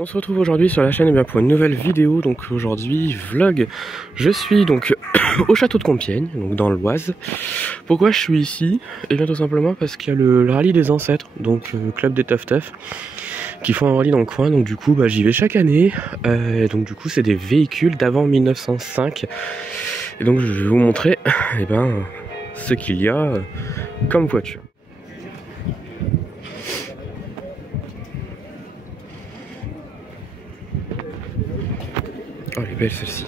On se retrouve aujourd'hui sur la chaîne pour une nouvelle vidéo. Donc aujourd'hui vlog. Je suis donc au château de Compiègne, donc dans l'Oise. Pourquoi je suis ici? Et bien tout simplement parce qu'il y a le rallye des ancêtres, donc le club des Teuf Teuf, qui font un rallye dans le coin. Donc du coup j'y vais chaque année. Donc du coup c'est des véhicules d'avant 1905. Et donc je vais vous montrer ce qu'il y a comme voiture. Oh, elle est belle celle-ci.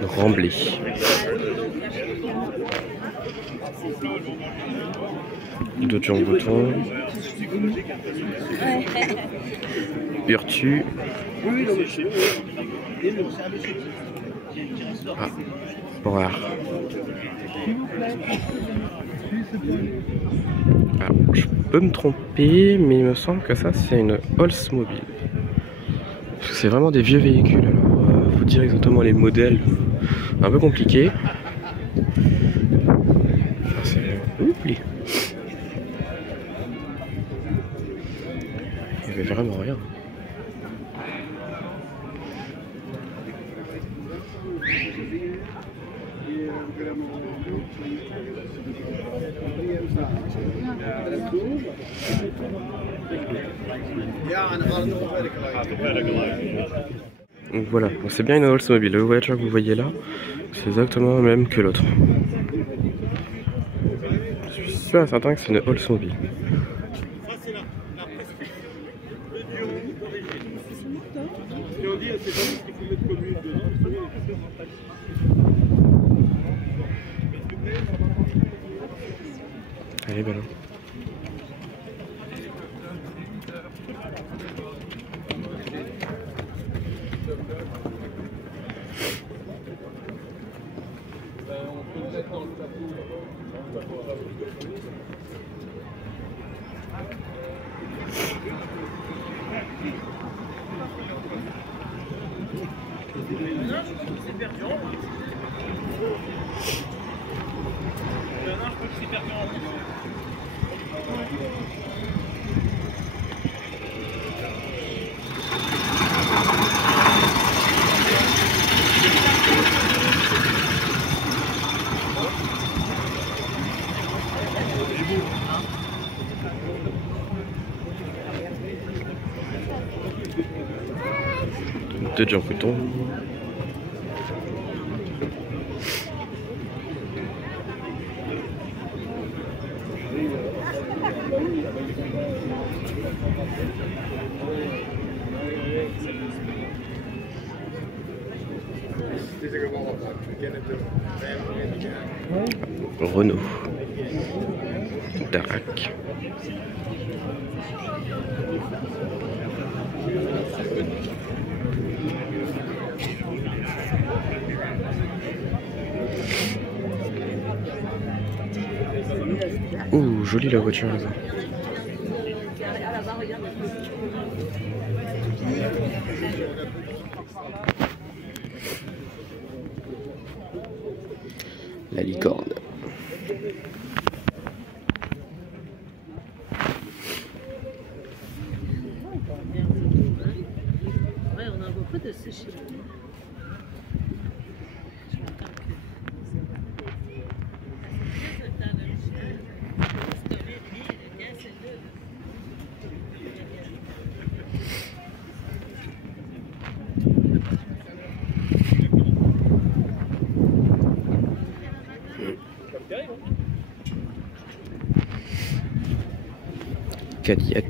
Le Remblai. De Jean Bouton. Urtu. Ah, Board. Alors, je peux me tromper, mais il me semble que ça c'est une Oldsmobile. Parce que c'est vraiment des vieux véhicules. Alors, vous dire exactement les modèles, un peu compliqué. Oublie. Il n'y avait vraiment rien. Donc voilà, c'est bien une Oldsmobile. Le voiture que vous voyez là, c'est exactement le même que l'autre. Je suis sûr et certain que c'est une Oldsmobile. Elle est belle, hein. De Jean Bouton. Renault. Darak. Ouh, jolie la voiture là-bas. La licorne. Ouais, on n'en voit pas de ce chez nous. Cadillac.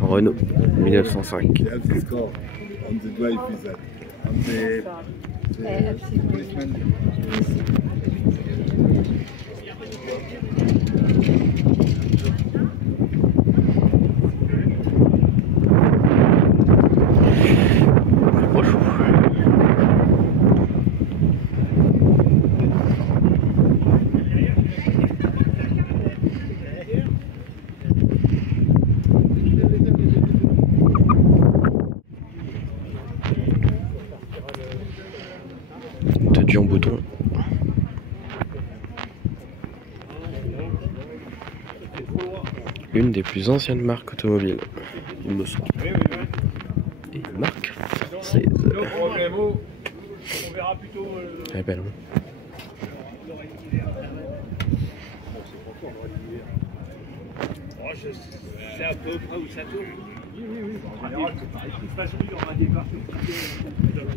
Renault 1905. En bouton. L'une des plus anciennes marques automobiles, il me semble. Et une marque française. Elle est belle, hein. C'est à peu près où ça tourne. Oui, oui, oui. En général, c'est pareil. De toute façon, il y aura des parts sur donc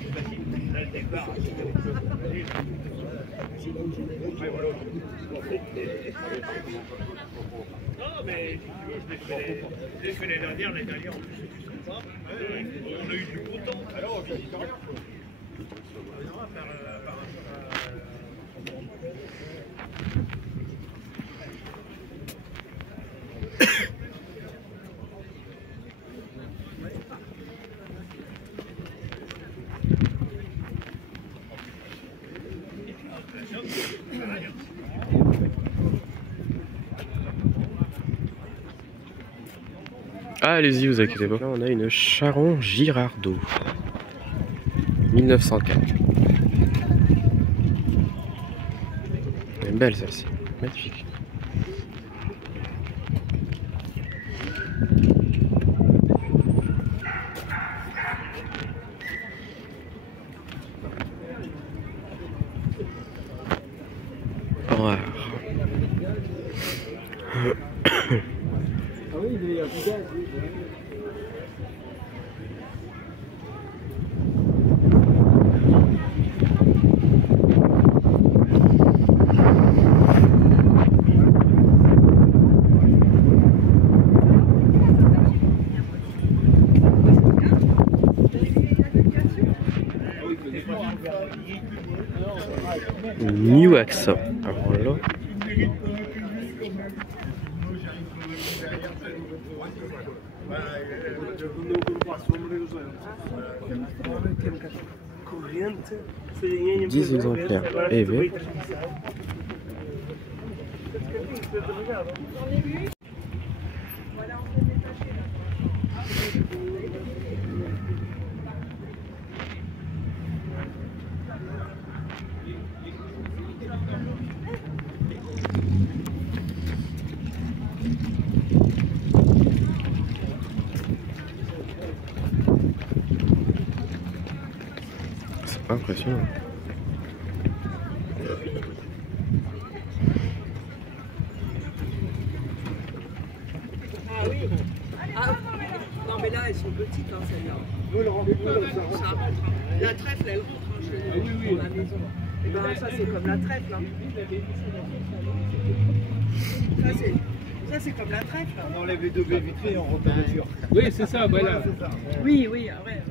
c'est facile. Là, le départ, non, mais je l'ai fait l'année dernière, en plus, c'est plus sympa. On a eu du beau temps. Alors, on visite rien. Ah, allez-y, vous inquiétez pas. Là, on a une Charon Girardot 1904. Elle est belle celle-ci, magnifique. Newax. Alors là. « 10 exemplaires EV. Impressionnant. Ah oui. Ah, non mais là elles sont petites hein, celles-là. Nous, le rendez-vous, là, ça rentre. Ça rentre. Hein. La trèfle elle rentre hein, chez nous, dans la maison. Et ben ça c'est comme la trèfle. Hein. Ça c'est comme la trèfle. On enlève les deux baies vitrées et on rentre la voiture. Oui, c'est ça, voilà. C'est ça. Oui, oui, ah ouais.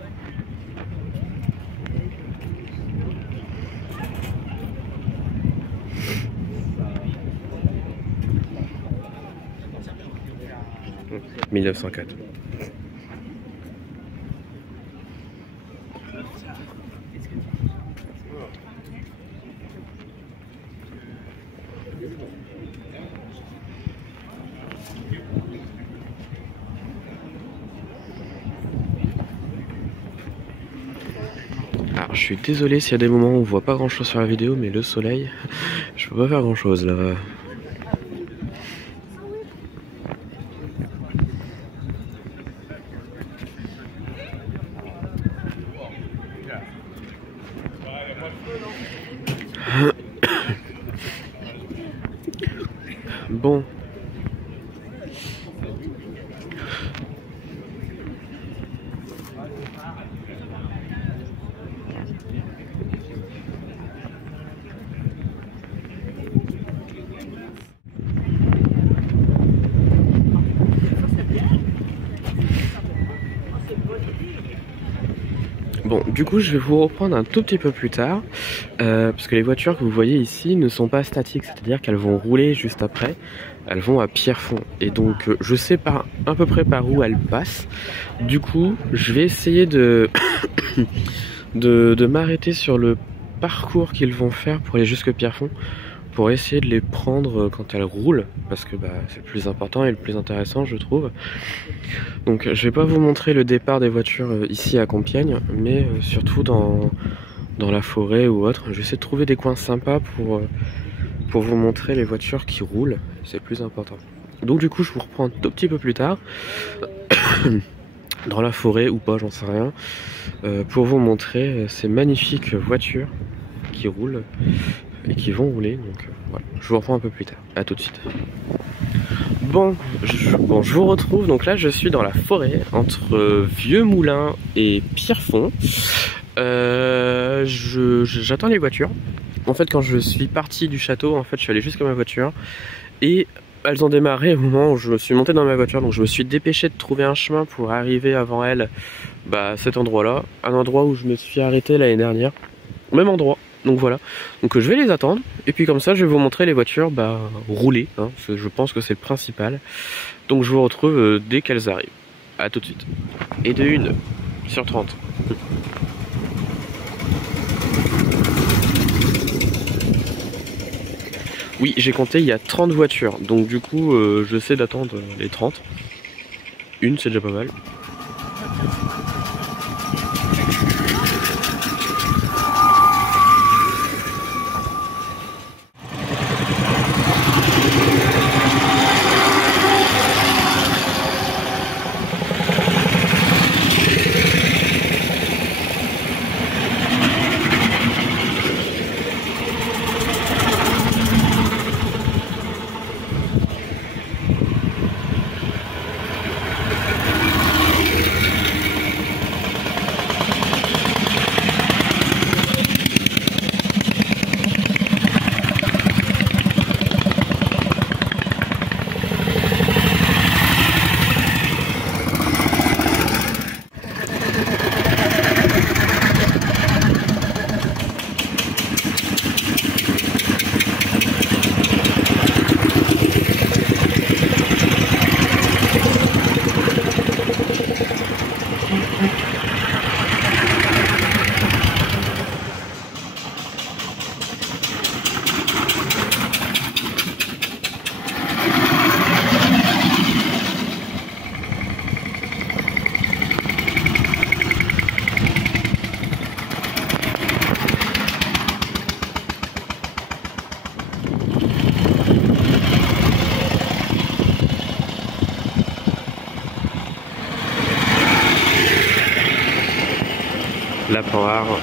1904. Alors je suis désolé s'il y a des moments où on voit pas grand chose sur la vidéo, mais le soleil, je peux pas faire grand chose là. Bon. Bon, du coup, je vais vous reprendre un tout petit peu plus tard, parce que les voitures que vous voyez ici ne sont pas statiques, c'est-à-dire qu'elles vont rouler juste après, elles vont à Pierrefonds, et donc je sais pas à peu près par où elles passent. Du coup, je vais essayer de de m'arrêter sur le parcours qu'ils vont faire pour aller jusque Pierrefonds, pour essayer de les prendre quand elles roulent, parce que bah, c'est le plus important et le plus intéressant je trouve. Donc je vais pas vous montrer le départ des voitures ici à Compiègne, mais surtout dans la forêt ou autre. Je vais essayer de trouver des coins sympas pour vous montrer les voitures qui roulent, c'est le plus important. Donc du coup je vous reprends un tout petit peu plus tard, dans la forêt ou pas, j'en sais rien, pour vous montrer ces magnifiques voitures qui roulent et qui vont rouler. Donc voilà, je vous reprends un peu plus tard. À tout de suite. Bon, je vous retrouve. Donc là, je suis dans la forêt entre Vieux-Moulin et Pierrefonds. J'attends les voitures. En fait, quand je suis parti du château, en fait, je suis allé jusqu'à ma voiture et elles ont démarré au moment où je me suis monté dans ma voiture. Donc je me suis dépêché de trouver un chemin pour arriver avant elles, bah, à cet endroit-là, un endroit où je me suis arrêté l'année dernière, au même endroit. Donc voilà, donc je vais les attendre et puis comme ça je vais vous montrer les voitures bah, rouler, hein, parce que je pense que c'est le principal. Donc je vous retrouve dès qu'elles arrivent. A tout de suite. Et de 1/30. Oui, j'ai compté, il y a 30 voitures, donc du coup j'essaie d'attendre les 30. Une c'est déjà pas mal. La Panhard.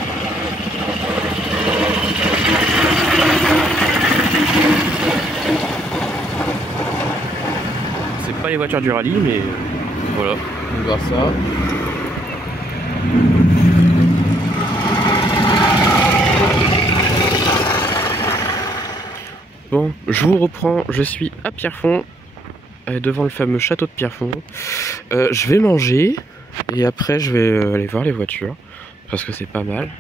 C'est pas les voitures du rallye, mais voilà, on va voir ça. Bon, je vous reprends, je suis à Pierrefonds, devant le fameux château de Pierrefonds. Je vais manger et après je vais aller voir les voitures parce que c'est pas mal.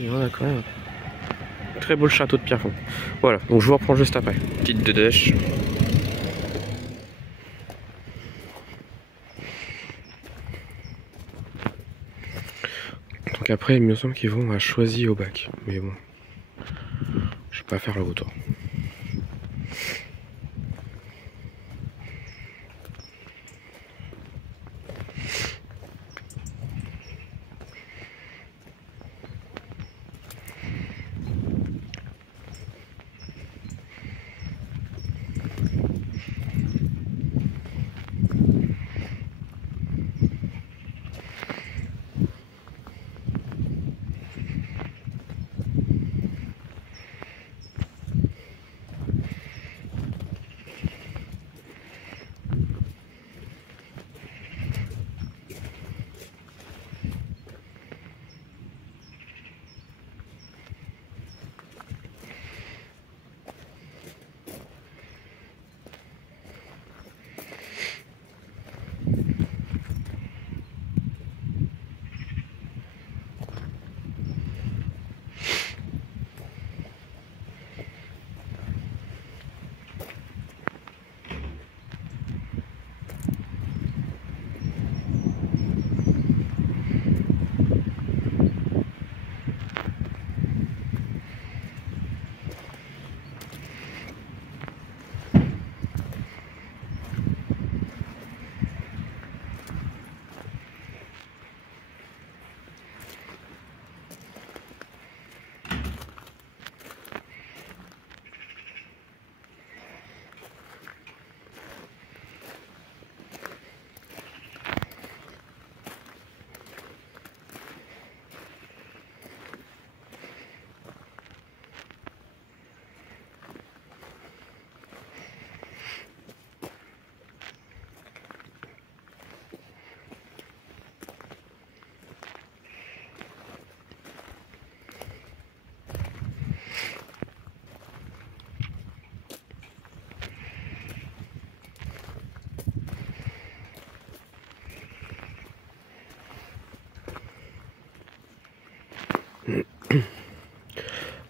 Et on a quand même un très beau château de Pierrefonds. Voilà, donc je vous reprends juste après. Petite dedèche. Donc après, il me semble qu'ils vont à Choisy au bac, mais bon, je vais pas faire le retour.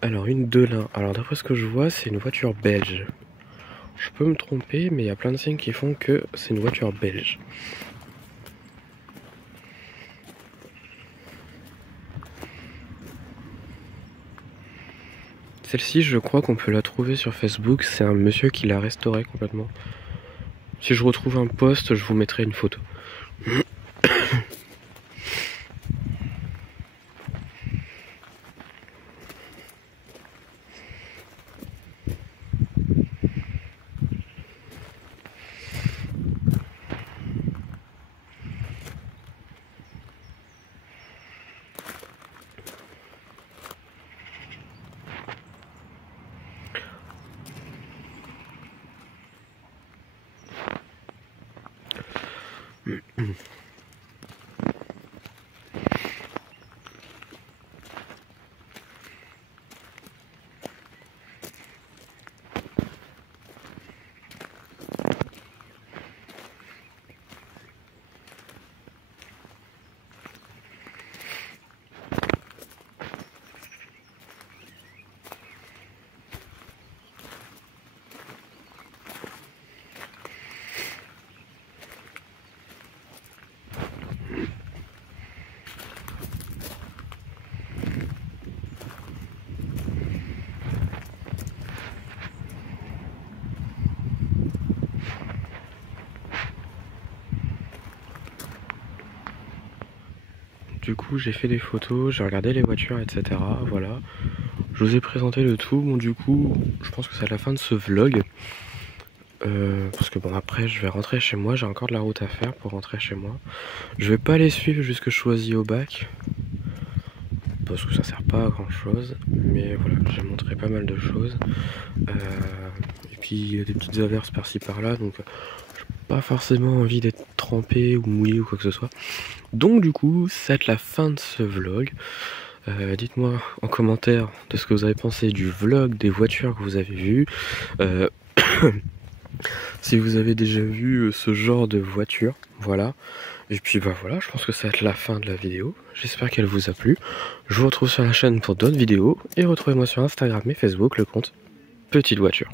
Alors une Delin, alors d'après ce que je vois c'est une voiture belge. Je peux me tromper mais il y a plein de signes qui font que c'est une voiture belge. Celle-ci je crois qu'on peut la trouver sur Facebook, c'est un monsieur qui l'a restaurée complètement. Si je retrouve un post je vous mettrai une photo. Du coup j'ai fait des photos, j'ai regardé les voitures, etc. Voilà. Je vous ai présenté le tout. Bon du coup, je pense que c'est la fin de ce vlog. Parce que bon après je vais rentrer chez moi, j'ai encore de la route à faire pour rentrer chez moi. Je vais pas les suivre jusque Choisy au bac. parce que ça sert pas à grand chose, mais voilà, j'ai montré pas mal de choses. Et puis des petites averses par-ci par-là, donc j'ai pas forcément envie d'être trempé ou mouillé ou quoi que ce soit. Donc du coup, c'est la fin de ce vlog. Dites-moi en commentaire de ce que vous avez pensé du vlog, des voitures que vous avez vues. Si vous avez déjà vu ce genre de voiture, voilà. Et puis bah voilà, je pense que ça va être la fin de la vidéo. J'espère qu'elle vous a plu. Je vous retrouve sur la chaîne pour d'autres vidéos. Et retrouvez-moi sur Instagram et Facebook, le compte Petite Voiture.